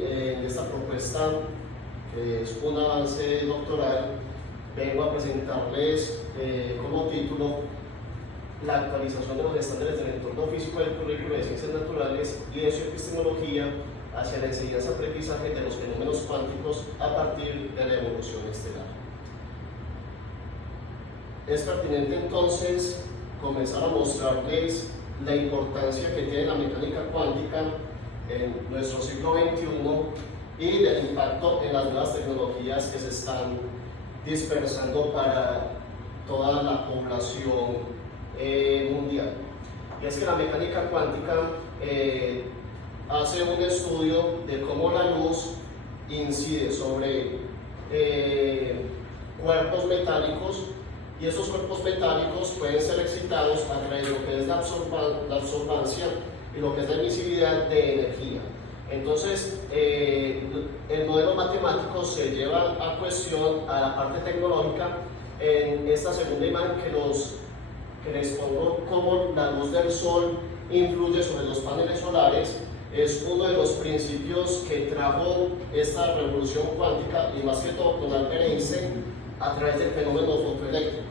hoy en esta propuesta, que es un avance doctoral, vengo a presentarles como título la actualización de los estándares del entorno físico del currículo de Ciencias Naturales y de su epistemología hacia la enseñanza-aprendizaje de los fenómenos cuánticos a partir de la evolución estelar. Es pertinente entonces comenzar a mostrarles la importancia que tiene la mecánica cuántica en nuestro siglo XXI y del impacto en las nuevas tecnologías que se están dispersando para toda la población mundial. Y es que la mecánica cuántica hace un estudio de cómo la luz incide sobre cuerpos metálicos, y esos cuerpos metálicos pueden ser excitados a través de lo que es la absorbancia y lo que es la emisividad de energía. Entonces, el modelo matemático se lleva a cuestión a la parte tecnológica en esta segunda imagen que les pongo cómo la luz del sol influye sobre los paneles solares. Es uno de los principios que trajo esta revolución cuántica, y más que todo con Albert Einstein, a través del fenómeno fotoeléctrico,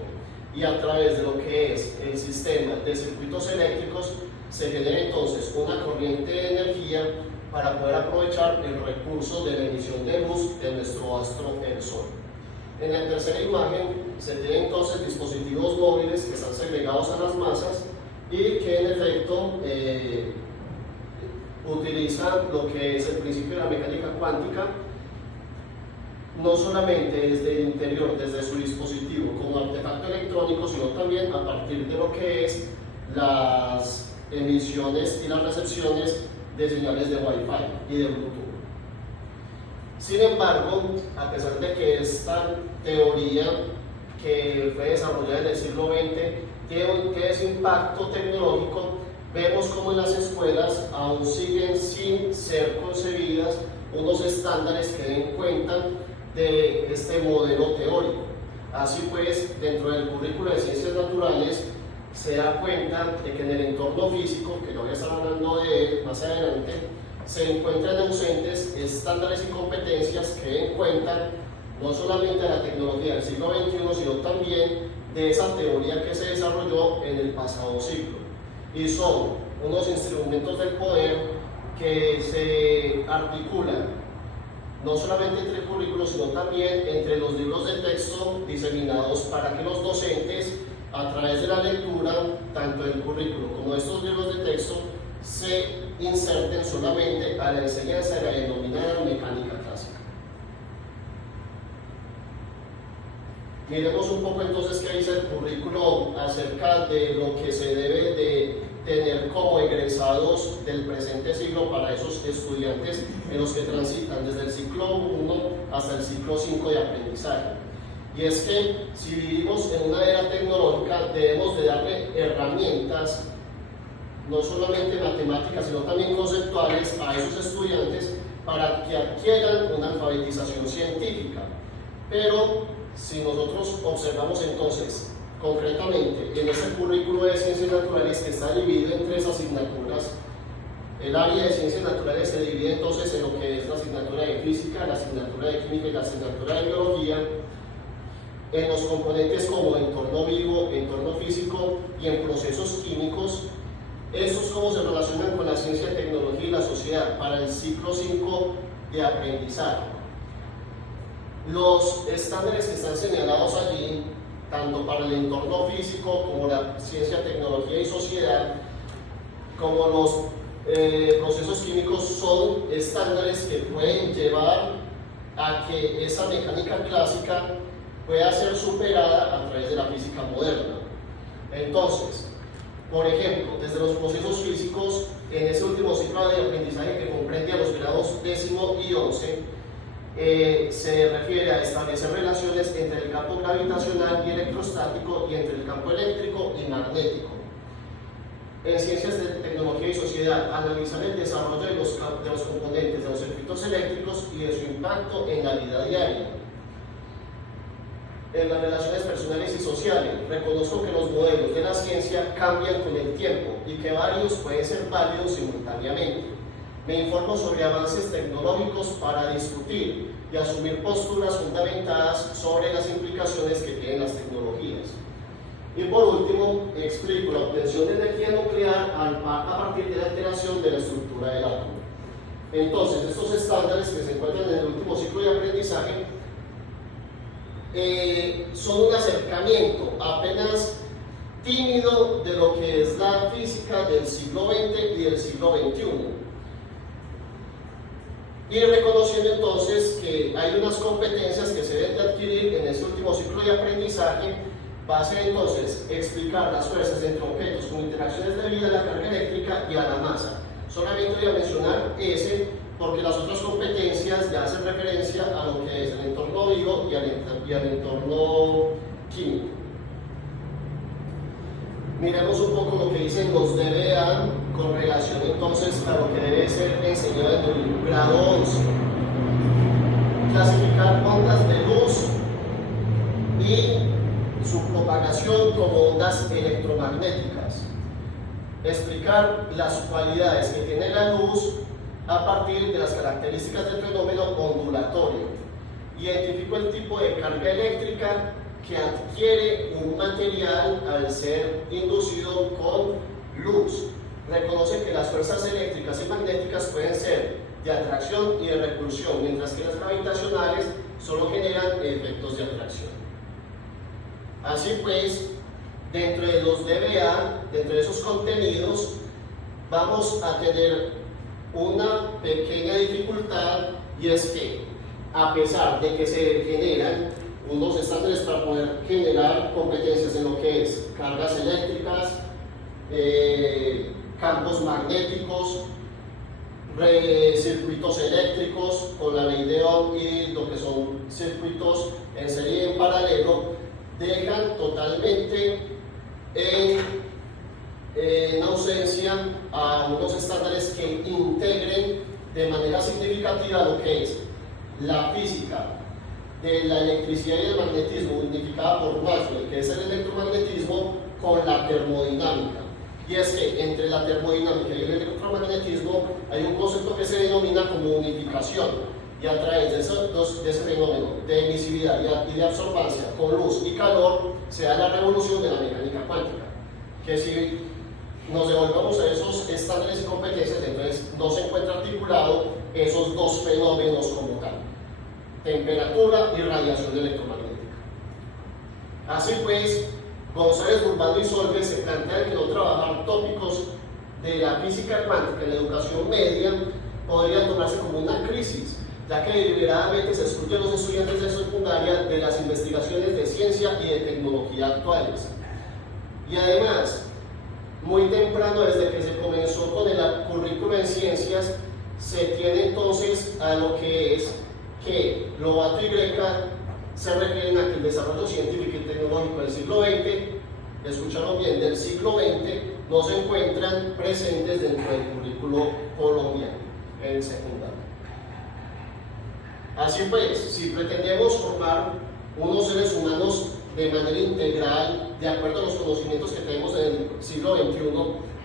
y a través de lo que es el sistema de circuitos eléctricos se genera entonces una corriente de energía para poder aprovechar el recurso de la emisión de luz de nuestro astro, el Sol. En la tercera imagen se tienen entonces dispositivos móviles que están segregados a las masas y que en efecto utilizan lo que es el principio de la mecánica cuántica, no solamente desde el interior, desde su dispositivo como artefacto electrónico, sino también a partir de lo que es las emisiones y las recepciones de señales de Wi-Fi y de Bluetooth. Sin embargo, a pesar de que esta teoría que fue desarrollada en el siglo XX tiene ese impacto tecnológico, vemos como en las escuelas aún siguen sin ser concebidas unos estándares que den cuenta de este modelo teórico. Así pues, dentro del currículo de Ciencias Naturales se da cuenta de que en el entorno físico, que yo voy a estar hablando de él más adelante, se encuentran ausentes estándares y competencias que den cuenta no solamente de la tecnología del siglo XXI, sino también de esa teoría que se desarrolló en el pasado siglo. Y son unos instrumentos del poder que se articulan no solamente entre currículos, sino también entre los libros de texto diseminados para que los docentes, a través de la lectura, tanto del currículo como de estos libros de texto, se inserten solamente a la enseñanza de la denominada mecánica clásica. Miremos un poco entonces qué dice el currículo acerca de lo que se debe de tener como egresados del presente siglo para esos estudiantes en los que transitan desde el ciclo 1 hasta el ciclo 5 de aprendizaje. Y es que si vivimos en una era tecnológica, debemos de darle herramientas, no solamente matemáticas, sino también conceptuales a esos estudiantes para que adquieran una alfabetización científica. Pero si nosotros observamos entonces concretamente en ese currículo de Ciencias Naturales, que está dividido en 3 asignaturas, el área de Ciencias Naturales se divide entonces en lo que es la asignatura de Física, la asignatura de Química y la asignatura de Biología, en los componentes como entorno vivo, entorno físico y en procesos químicos. Estos cómo se relacionan con la ciencia, tecnología y la sociedad para el ciclo 5 de aprendizaje. Los estándares que están señalados allí, tanto para el entorno físico como la ciencia, tecnología y sociedad, como los procesos químicos, son estándares que pueden llevar a que esa mecánica clásica pueda ser superada a través de la física moderna. Entonces, por ejemplo, desde los procesos físicos, en ese último ciclo de aprendizaje que comprende a los grados 10º y 11, se refiere a establecer relaciones entre el campo gravitacional y electrostático y entre el campo eléctrico y magnético. En ciencias de tecnología y sociedad, analizar el desarrollo de los componentes de los circuitos eléctricos y de su impacto en la vida diaria. En las relaciones personales y sociales, reconozco que los modelos de la ciencia cambian con el tiempo y que varios pueden ser válidos simultáneamente. Me informo sobre avances tecnológicos para discutir y asumir posturas fundamentadas sobre las implicaciones que tienen las tecnologías. Y por último, explico la obtención de energía nuclear a partir de la alteración de la estructura del átomo. Entonces, estos estándares que se encuentran en el último ciclo de aprendizaje son un acercamiento apenas tímido de lo que es la física del siglo XX y del siglo XXI. Y reconociendo entonces que hay unas competencias que se deben de adquirir en este último ciclo de aprendizaje, va a ser entonces explicar las fuerzas entre objetos con interacciones debidas a la carga eléctrica y a la masa. Solamente voy a mencionar ese porque las otras competencias ya hacen referencia a lo que es el entorno vivo y al entorno químico. Miremos un poco lo que dicen los DBA con relación entonces a lo que debe ser enseñado en el grado 11. Clasificar ondas de luz y su propagación como ondas electromagnéticas. Explicar las cualidades que tiene la luz a partir de las características del fenómeno ondulatorio. Identifico el tipo de carga eléctrica que adquiere un material al ser inducido con luz. Reconoce que las fuerzas eléctricas y magnéticas pueden ser de atracción y de repulsión, mientras que las gravitacionales solo generan efectos de atracción. Así pues, dentro de los DBA, dentro de esos contenidos, vamos a tener una pequeña dificultad, y es que, a pesar de que se generan unos estándares para poder generar competencias en lo que es cargas eléctricas, campos magnéticos, circuitos eléctricos con la ley de Ohm y lo que son circuitos en serie y en paralelo, dejan totalmente en ausencia a unos estándares que integren de manera significativa lo que es la física de la electricidad y el magnetismo unificada por Maxwell, que es el electromagnetismo, con la termodinámica. Y es que entre la termodinámica y el electromagnetismo hay un concepto que se denomina como unificación, y a través de ese fenómeno de emisividad y de absorbancia con luz y calor se da la revolución de la mecánica cuántica, que si nos devolvemos a esos estándares y competencias, entonces no se encuentra articulado esos dos fenómenos como tal: temperatura y radiación electromagnética. Así pues, González, Urbano y Solves se plantean que no trabajar tópicos de la física cuántica en la educación media podría tomarse como una crisis, ya que deliberadamente se excluyen a los estudiantes de secundaria de las investigaciones de ciencia y de tecnología actuales. Y además, muy temprano, desde que se comenzó con el currículo en ciencias, se tiene entonces a lo que es que Lobato y Greca se refieren a que el desarrollo científico y tecnológico del siglo XX, escucharon bien, del siglo XX, no se encuentran presentes dentro del currículo colombiano en secundaria. Así pues, si pretendemos formar unos seres humanos de manera integral, de acuerdo a los conocimientos que tenemos en el siglo XXI,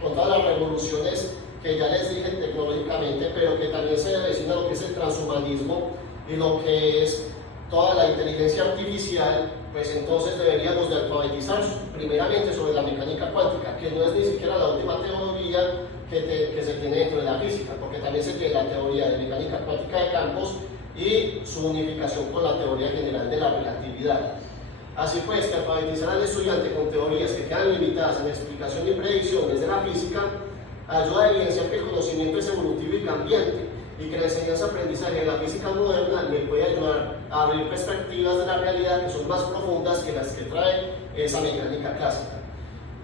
con todas las revoluciones que ya les dije tecnológicamente, pero que también se avecina lo que es el transhumanismo y lo que es toda la inteligencia artificial, pues entonces deberíamos de alfabetizar primeramente sobre la mecánica cuántica, que no es ni siquiera la última teoría que se tiene dentro de la física, porque también se tiene la teoría de mecánica cuántica de campos y su unificación con la teoría general de la relatividad. Así pues, que alfabetizar al estudiante con teorías que quedan limitadas en explicación y predicción desde la física ayuda a evidenciar que el conocimiento es evolutivo y cambiante, y que la enseñanza-aprendizaje de la física moderna le puede ayudar a abrir perspectivas de la realidad que son más profundas que las que trae esa mecánica clásica.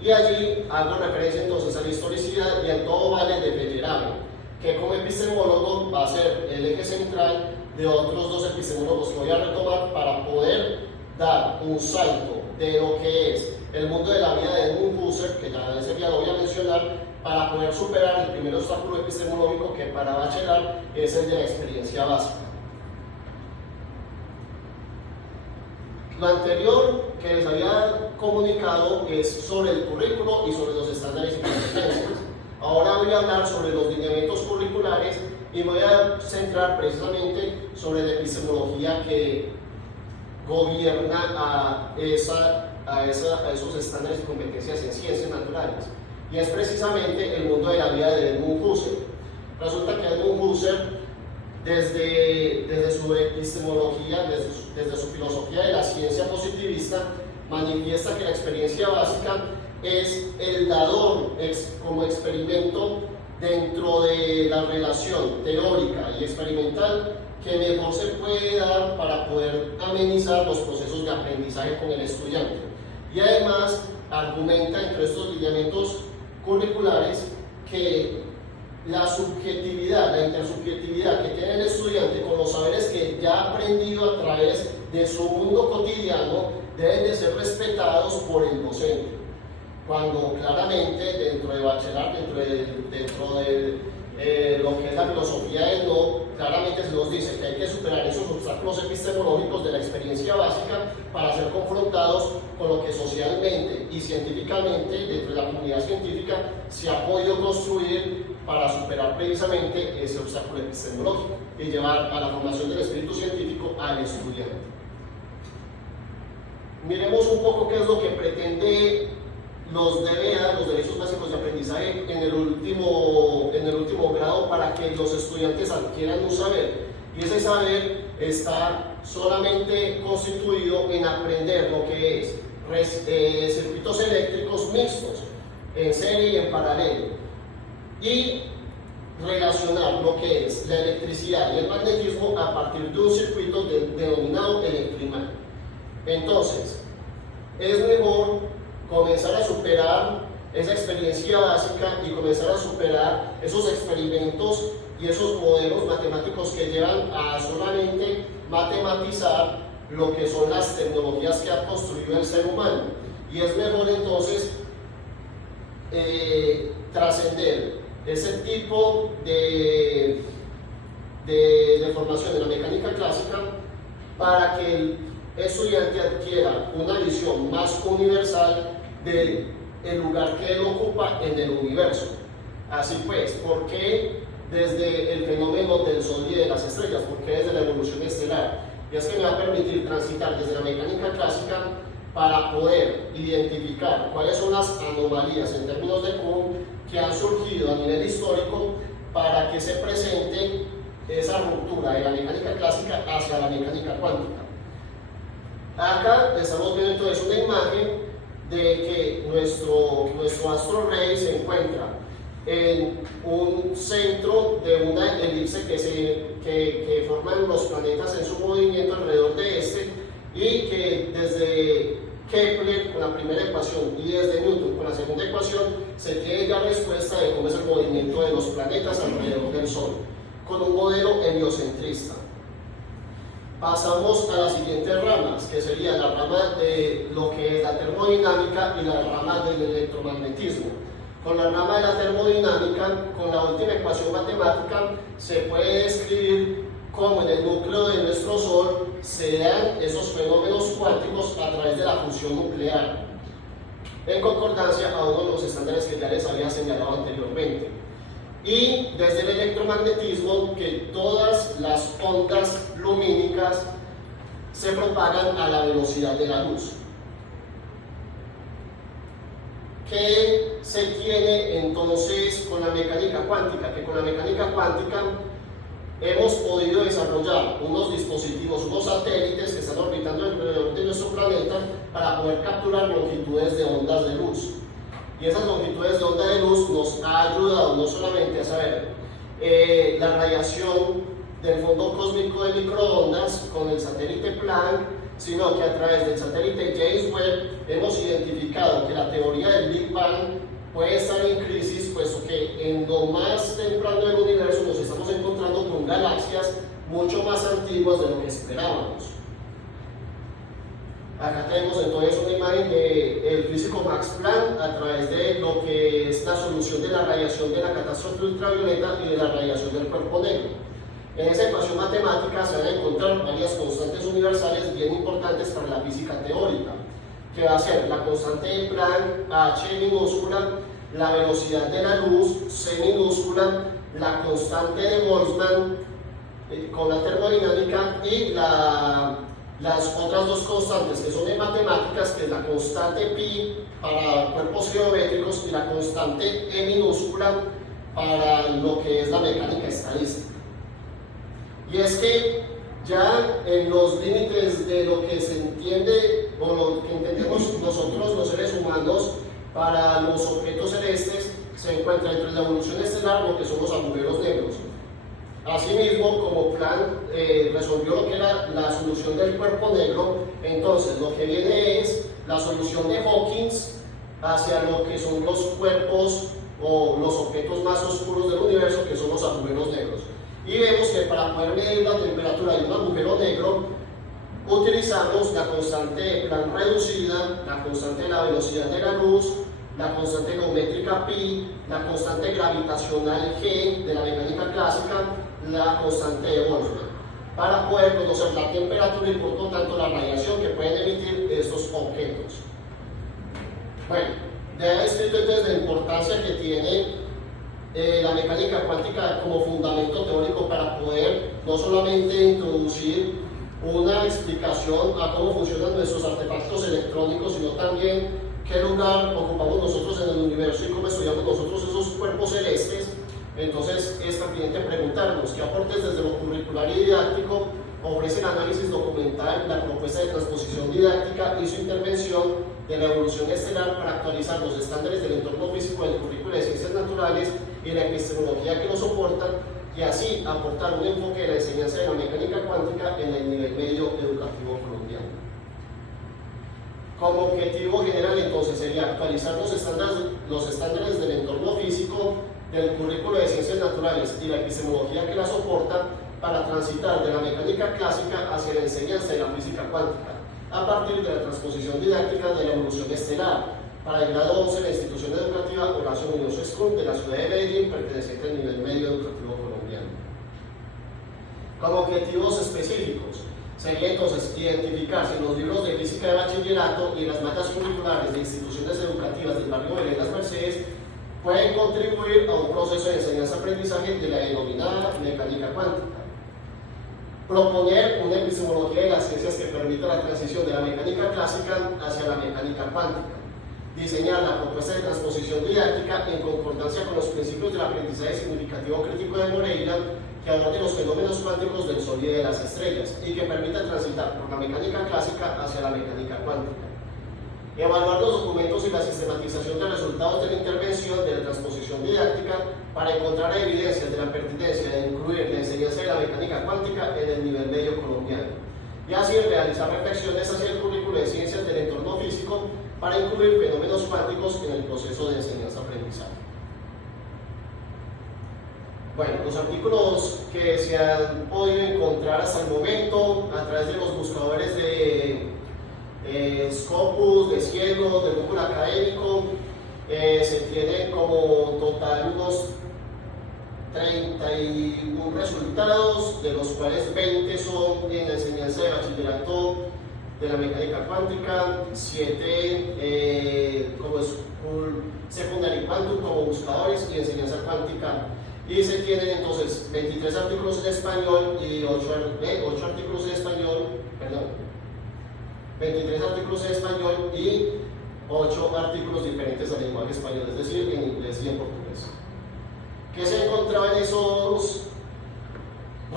Y allí hago referencia entonces a la historicidad y al todo vale de Feyerabend, que como epistemólogo va a ser el eje central de otros dos epistemólogos que voy a retomar para poder dar un salto de lo que es el mundo de la vida de Edmund Husserl, que ya ese día lo voy a mencionar, para poder superar el primer obstáculo epistemológico que para Bachelard es el de la experiencia básica. Lo anterior que les había comunicado es sobre el currículo y sobre los estándares y competencias. Ahora voy a hablar sobre los lineamientos curriculares y me voy a centrar precisamente sobre la epistemología que gobierna a esos estándares de competencias en ciencias naturales. Y es precisamente el mundo de la vida de Edmund Husserl. Resulta que Edmund Husserl, desde su epistemología, desde su filosofía de la ciencia positivista, manifiesta que la experiencia básica es el dador como experimento dentro de la relación teórica y experimental que mejor se puede dar para poder amenizar los procesos de aprendizaje con el estudiante. Y además argumenta entre estos lineamientos curriculares que la subjetividad, la intersubjetividad que tiene el estudiante con los saberes que ya ha aprendido a través de su mundo cotidiano deben de ser respetados por el docente. Cuando claramente dentro de bachillerato, dentro de lo que es la filosofía del no, claramente se nos dice que hay que superar esos obstáculos epistemológicos de la experiencia básica para ser confrontados con lo que socialmente y científicamente dentro de la comunidad científica se ha podido construir para superar precisamente ese obstáculo epistemológico y llevar a la formación del espíritu científico al estudiante. Miremos un poco qué es lo que pretende los DBA, los derechos básicos de aprendizaje, en el último grado para que los estudiantes adquieran un saber. Y ese saber está solamente constituido en aprender lo que es circuitos eléctricos mixtos, en serie y en paralelo, y relacionar lo que es la electricidad y el magnetismo a partir de un circuito denominado electroimán. Entonces, es mejor comenzar a superar esa experiencia básica y comenzar a superar esos experimentos y esos modelos matemáticos que llevan a solamente matematizar lo que son las tecnologías que ha construido el ser humano. Y es mejor entonces trascender ese tipo de formación de la mecánica clásica para que el estudiante adquiera una visión más universal del lugar que él ocupa en el universo. Así pues, ¿por qué desde el fenómeno del Sol y de las estrellas? ¿Por qué desde la evolución estelar? Y es que me va a permitir transitar desde la mecánica clásica para poder identificar cuáles son las anomalías en términos de Kuhn que han surgido a nivel histórico para que se presente esa ruptura de la mecánica clásica hacia la mecánica cuántica. Acá estamos viendo entonces una imagen de que nuestro astro rey se encuentra en un centro de una elipse que forman los planetas en su movimiento alrededor de este, y que desde Kepler con la primera ecuación y desde Newton con la segunda ecuación se tiene ya respuesta de cómo es el movimiento de los planetas alrededor del Sol, con un modelo heliocentrista. Pasamos a las siguientes ramas, que sería la rama de lo que es la termodinámica y la rama del electromagnetismo. Con la rama de la termodinámica, con la última ecuación matemática, se puede describir cómo en el núcleo de nuestro Sol se dan esos fenómenos cuánticos a través de la fusión nuclear, en concordancia a uno de los estándares que ya les había señalado anteriormente. Y desde el electromagnetismo, que todas las ondas lumínicas se propagan a la velocidad de la luz. ¿Qué se tiene entonces con la mecánica cuántica? Que con la mecánica cuántica hemos podido desarrollar unos dispositivos, unos satélites que están orbitando alrededor de nuestro planeta para poder capturar longitudes de ondas de luz. Y esas longitudes de onda de luz nos ha ayudado no solamente a saber la radiación del fondo cósmico de microondas con el satélite Planck, sino que a través del satélite James Webb hemos identificado que la teoría del Big Bang puede estar en crisis, puesto que en lo más temprano del universo nos estamos encontrando con galaxias mucho más antiguas de lo que esperábamos. Acá tenemos entonces una imagen del físico Max Planck a través de lo que es la solución de la radiación de la catástrofe ultravioleta y de la radiación del cuerpo negro. En esa ecuación matemática se van a encontrar varias constantes universales bien importantes para la física teórica, que va a ser la constante de Planck, H minúscula, la velocidad de la luz, C minúscula, la constante de Boltzmann con la termodinámica y las otras dos constantes que son en matemáticas, que es la constante pi para cuerpos geométricos y la constante E minúscula para lo que es la mecánica estadística. Y es que ya en los límites de lo que se entiende o lo que entendemos nosotros los seres humanos para los objetos celestes, se encuentra entre la evolución estelar lo que son los agujeros negros. Asimismo, como Planck resolvió lo que era la solución del cuerpo negro, entonces lo que viene es la solución de Hawking hacia lo que son los cuerpos o los objetos más oscuros del universo, que son los agujeros negros. Y vemos que para poder medir la temperatura de un agujero negro, utilizamos la constante de Planck reducida, la constante de la velocidad de la luz, la constante geométrica pi, la constante gravitacional g de la mecánica clásica, la constante de Boltzmann, para poder conocer la temperatura y por lo tanto la radiación que pueden emitir estos objetos. Bueno, ya he escrito entonces la importancia que tiene la mecánica cuántica como fundamento teórico para poder no solamente introducir una explicación a cómo funcionan nuestros artefactos electrónicos, sino también qué lugar ocupamos nosotros en el universo y cómo estudiamos nosotros esos cuerpos celestes. Entonces es pertinente preguntarnos qué aportes desde lo curricular y didáctico ofrece el análisis documental, la propuesta de transposición didáctica y su intervención de la evolución estelar para actualizar los estándares del entorno físico del currículo de ciencias naturales y la epistemología que lo soportan, y así aportar un enfoque de la enseñanza de la mecánica cuántica en el nivel medio educativo colombiano. Como objetivo general entonces sería actualizar los estándares del entorno físico del currículo de ciencias naturales y la epistemología que la soporta para transitar de la mecánica clásica hacia la enseñanza de la física cuántica, a partir de la transposición didáctica de la evolución estelar, para el grado 11 de la institución educativa Horacio Muñoz School de la ciudad de Medellín, perteneciente al nivel medio educativo colombiano. Como objetivos específicos, sería entonces identificar si los libros de física de bachillerato y las mallas curriculares de instituciones educativas del barrio de Las Mercedes pueden contribuir a un proceso de enseñanza-aprendizaje de la denominada mecánica cuántica. Proponer una epistemología de las ciencias que permita la transición de la mecánica clásica hacia la mecánica cuántica. Diseñar la propuesta de transposición didáctica en concordancia con los principios del aprendizaje significativo crítico de Moreira, que aborde los fenómenos cuánticos del Sol y de las estrellas, y que permita transitar por la mecánica clásica hacia la mecánica cuántica. Evaluar los documentos y la sistematización de resultados de la intervención de la transposición didáctica para encontrar evidencias de la pertinencia de incluir la enseñanza de la mecánica cuántica en el nivel medio colombiano, y así realizar reflexiones hacia el currículo de ciencias del entorno físico para incluir fenómenos cuánticos en el proceso de enseñanza-aprendizaje. Bueno, los artículos que se han podido encontrar hasta el momento a través de los buscadores de Scopus, de Cielo, de Google Académico, se tienen como total unos 31 resultados, de los cuales 20 son en la enseñanza de bachillerato de la mecánica cuántica, 7 como School Secondary Quantum como buscadores y enseñanza cuántica. Y se tienen entonces 23 artículos en español y 8 artículos en español, perdón, 23 artículos en español y 8 artículos diferentes al lenguaje español, es decir, en inglés y en portugués. ¿Qué se encontraba en esos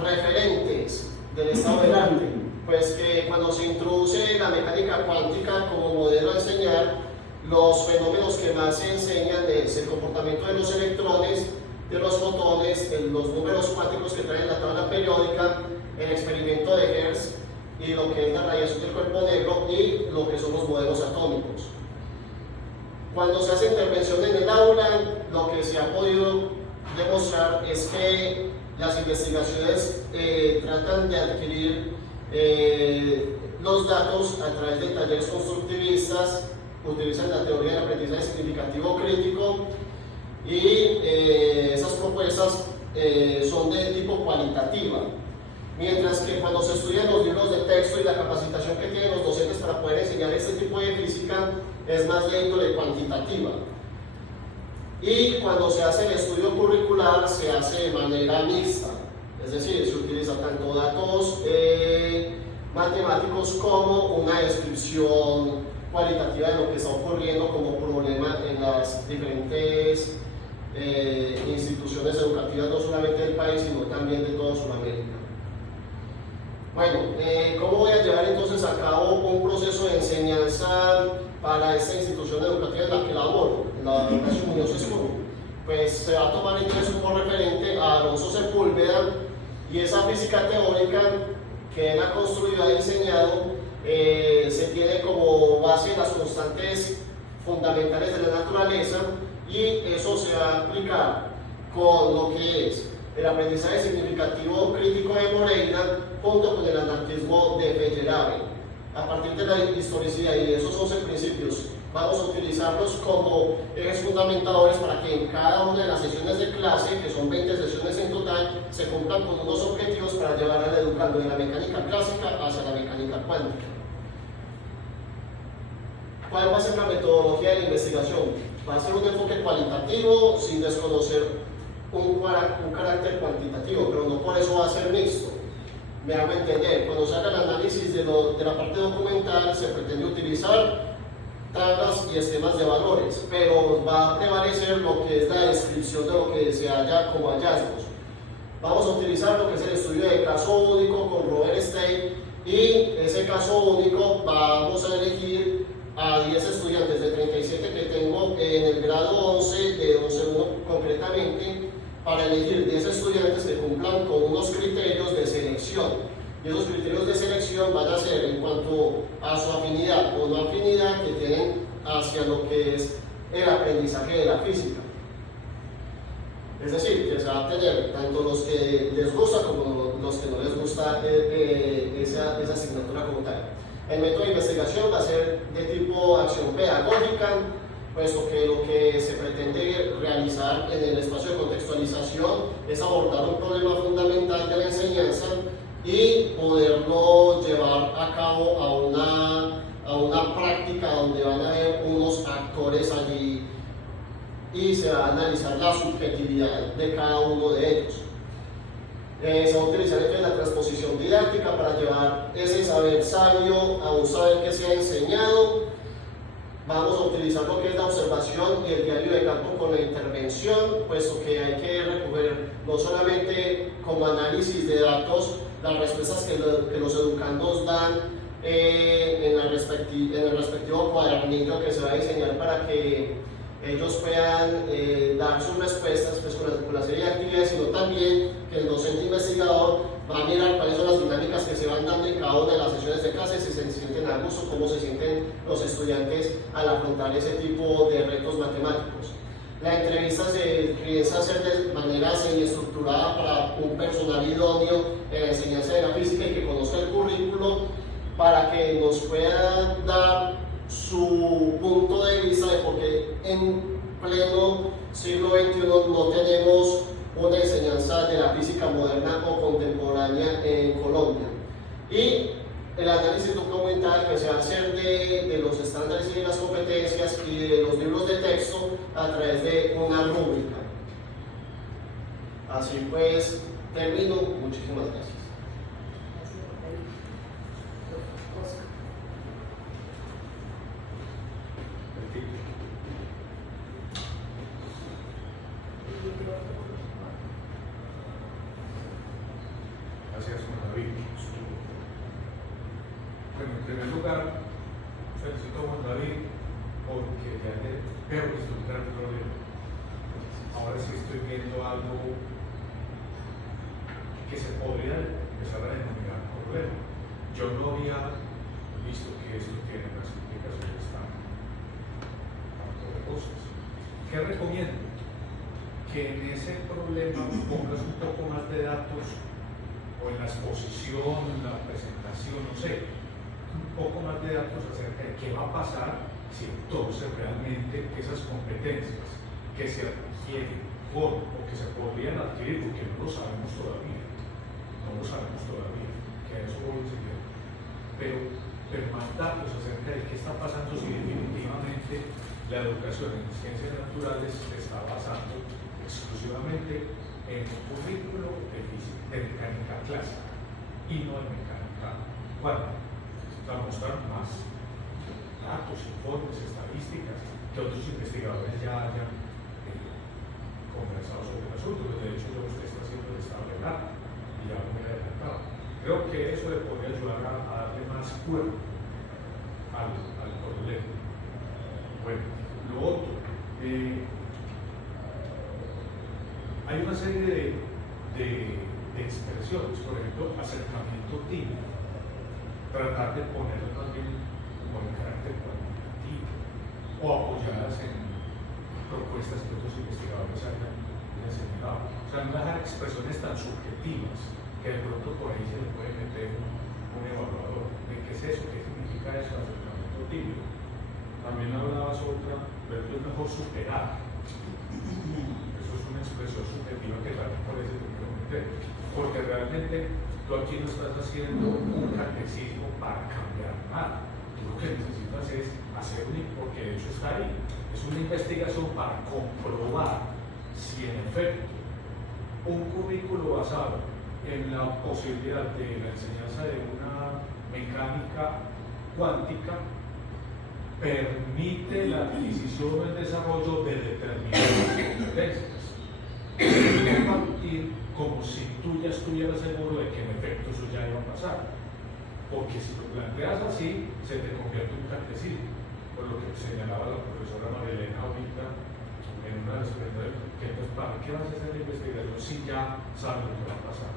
referentes del estado del arte? Pues que cuando se introduce la mecánica cuántica como modelo a enseñar, los fenómenos que más se enseñan es el comportamiento de los electrones, de los fotones, los números cuánticos que traen la tabla periódica, el experimento de Hertz y lo que es la radiación del cuerpo negro y lo que son los modelos atómicos. Cuando se hace intervención en el aula, lo que se ha podido demostrar es que las investigaciones tratan de adquirir los datos a través de talleres constructivistas, utilizan la teoría del aprendizaje significativo crítico y esas propuestas son de tipo cualitativa, mientras que cuando se estudian los libros de texto y la capacitación que tienen los docentes para poder enseñar este tipo de física es más de índole cuantitativa. Y cuando se hace el estudio curricular se hace de manera mixta, es decir, se utiliza tanto datos matemáticos como una descripción cualitativa de lo que está ocurriendo como problema en las diferentes instituciones educativas, no solamente del país, sino también de toda Sudamérica. Bueno, ¿cómo voy a llevar entonces a cabo un proceso de enseñanza para esta institución educativa en la que laboro, en la Ignacio Muñoz School? Pues se va a tomar entonces como referente a Alonso Sepúlveda y esa física teórica que él ha construido, ha diseñado, se tiene como base las constantes fundamentales de la naturaleza, y eso se va a aplicar con lo que es el aprendizaje significativo crítico de Moreira junto con el anarquismo de Feyerabend. A partir de la historicidad y de esos 11 principios vamos a utilizarlos como ejes fundamentadores para que en cada una de las sesiones de clase, que son 20 sesiones en total, se cumplan con unos objetivos para llevar al educando de la mecánica clásica hacia la mecánica cuántica. ¿Cuál va a ser la metodología de la investigación? Va a ser un enfoque cualitativo sin desconocer un carácter cuantitativo, pero no por eso va a ser mixto. Me hago entender, cuando se haga el análisis de la parte documental se pretende utilizar tablas y esquemas de valores, pero va a prevalecer lo que es la descripción de lo que se halla como hallazgos. Vamos a utilizar lo que es el estudio de caso único con Robert Stein, y ese caso único vamos a elegir a 10 estudiantes de 37 que tengo en el grado 11, de 11.1 concretamente, para elegir 10 estudiantes que cumplan con unos criterios de selección. Y esos criterios de selección van a ser en cuanto a su afinidad o no afinidad que tienen hacia lo que es el aprendizaje de la física. Es decir, que se va a tener tanto los que les gusta como los que no les gusta esa asignatura como tal. El método de investigación va a ser de tipo acción pedagógica, puesto que lo que se pretende realizar en el espacio de contextualización es abordar un problema fundamental de la enseñanza y poderlo llevar a cabo a una práctica donde van a haber unos actores allí y se va a analizar la subjetividad de cada uno de ellos. Se va a utilizar entonces la transposición didáctica para llevar ese saber sabio a un saber que se ha enseñado. Vamos a utilizar lo que es la observación y el diario de campo con la intervención, puesto que hay que recoger no solamente como análisis de datos las respuestas que los educandos dan en el respectivo cuadernillo que se va a diseñar para que ellos puedan dar sus respuestas pues, con la serie de actividades, sino también que el docente investigador va a mirar cuáles son las dinámicas que se van dando en cada una de las sesiones de clase, si se sienten a gusto, cómo se sienten los estudiantes al afrontar ese tipo de retos matemáticos. La entrevista se piensa hacer de manera semiestructurada para un personal idóneo en la enseñanza de la física y que conozca el currículo para que nos pueda dar su punto de vista de por qué en pleno siglo XXI no tenemos una enseñanza de la física moderna o contemporánea en Colombia. Y el análisis documental que se va a hacer de los estándares y de las competencias y de los libros de texto a través de una rúbrica. Así pues, termino. Muchísimas gracias. Gracias, Juan David. Bueno, en primer lugar, felicito a Juan David porque ya veo que estoy en el problema. Ahora sí estoy viendo algo que se podría empezar a denominar problema. Yo no había visto que esto tiene unas implicaciones tan cosas. ¿Qué recomiendo? Que en ese problema pongas un poco más de datos o en la exposición, en la presentación, no sé, un poco más de datos acerca de qué va a pasar si entonces realmente esas competencias que se adquieren o que se podrían adquirir, porque no lo sabemos todavía, que a eso voy a enseñar, pero más datos acerca de qué está pasando si definitivamente la educación en ciencias naturales se está basando exclusivamente en un currículo de mecánica clásica y no en mecánica cuántica. Para mostrar más datos, informes, estadísticas que otros investigadores ya hayan conversado sobre el asunto. De hecho, lo que usted está haciendo es estado de datos y ya me he adelantado. Creo que eso le podría ayudar a darle más cuerpo al problema. Bueno, lo otro, hay una serie de expresiones, por ejemplo, acercamiento tímido, tratar de ponerlo más bien como en carácter cuantitativo o apoyadas en propuestas que otros investigadores hayan señalado. O sea, no dejar expresiones tan subjetivas que de pronto por ahí se le puede meter un evaluador. ¿De qué es eso? ¿Qué significa eso? Acercamiento tímido. También hablabas otra, pero es mejor superar. Eso es una expresión subjetiva que también parece comprometer, porque realmente tú aquí no estás haciendo un catecismo para cambiar nada. Tú lo que necesitas es hacer porque de hecho está ahí, es una investigación para comprobar si en efecto un currículo basado en la posibilidad de la enseñanza de una mecánica cuántica permite la adquisición o el desarrollo de determinadas competencias. Compartir como si tú ya estuvieras seguro de que en efecto eso ya iba a pasar. Porque si lo planteas así, se te convierte en un catecismo. Por lo que señalaba la profesora Marilena ahorita en una de las preguntas, que entonces, ¿para qué vas a hacer la investigación si ya sabes lo que va a pasar?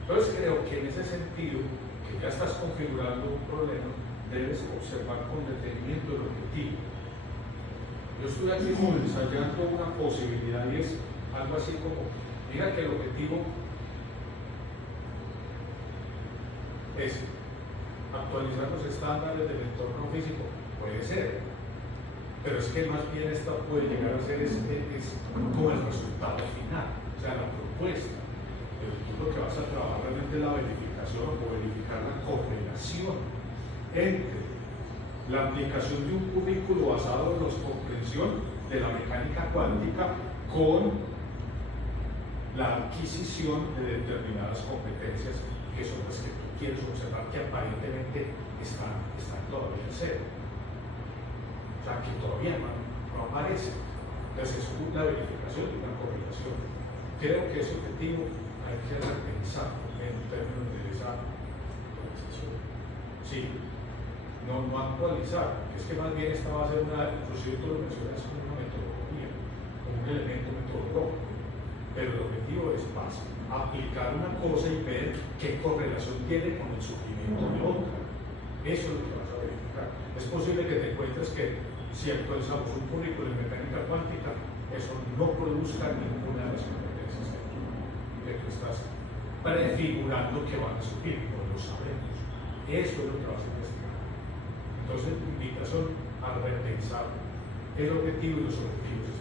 Entonces creo que en ese sentido, que ya estás configurando un problema, debes observar con detenimiento el objetivo. Yo estoy aquí ensayando una posibilidad y es algo así como, mira que el objetivo es actualizar los estándares del entorno físico, puede ser, pero es que más bien esta puede llegar a ser es como el resultado final, o sea, la propuesta. Pero tú lo que vas a trabajar realmente es la verificación o verificar la correlación entre la aplicación de un currículo basado en la comprensión de la mecánica cuántica con la adquisición de determinadas competencias que son las que tú quieres observar que aparentemente están todavía en cero, o sea que todavía no aparecen. Entonces es una verificación y una correlación. Creo que ese objetivo hay que repensar en términos de esa actualización. Sí, no actualizar, es que más bien esta va a ser una, inclusive tú lo mencionas como una metodología, como un elemento metodológico, pero el objetivo es más aplicar una cosa y ver qué correlación tiene con el surgimiento de otra. Eso es lo que vas a verificar. Es posible que te encuentres que si actualizamos un currículo en mecánica cuántica, eso no produzca ninguna de las competencias que tú estás prefigurando que van a surgir, no lo sabemos. Eso es lo que vas a investigar. Entonces, invitación a repensar el objetivo y los objetivos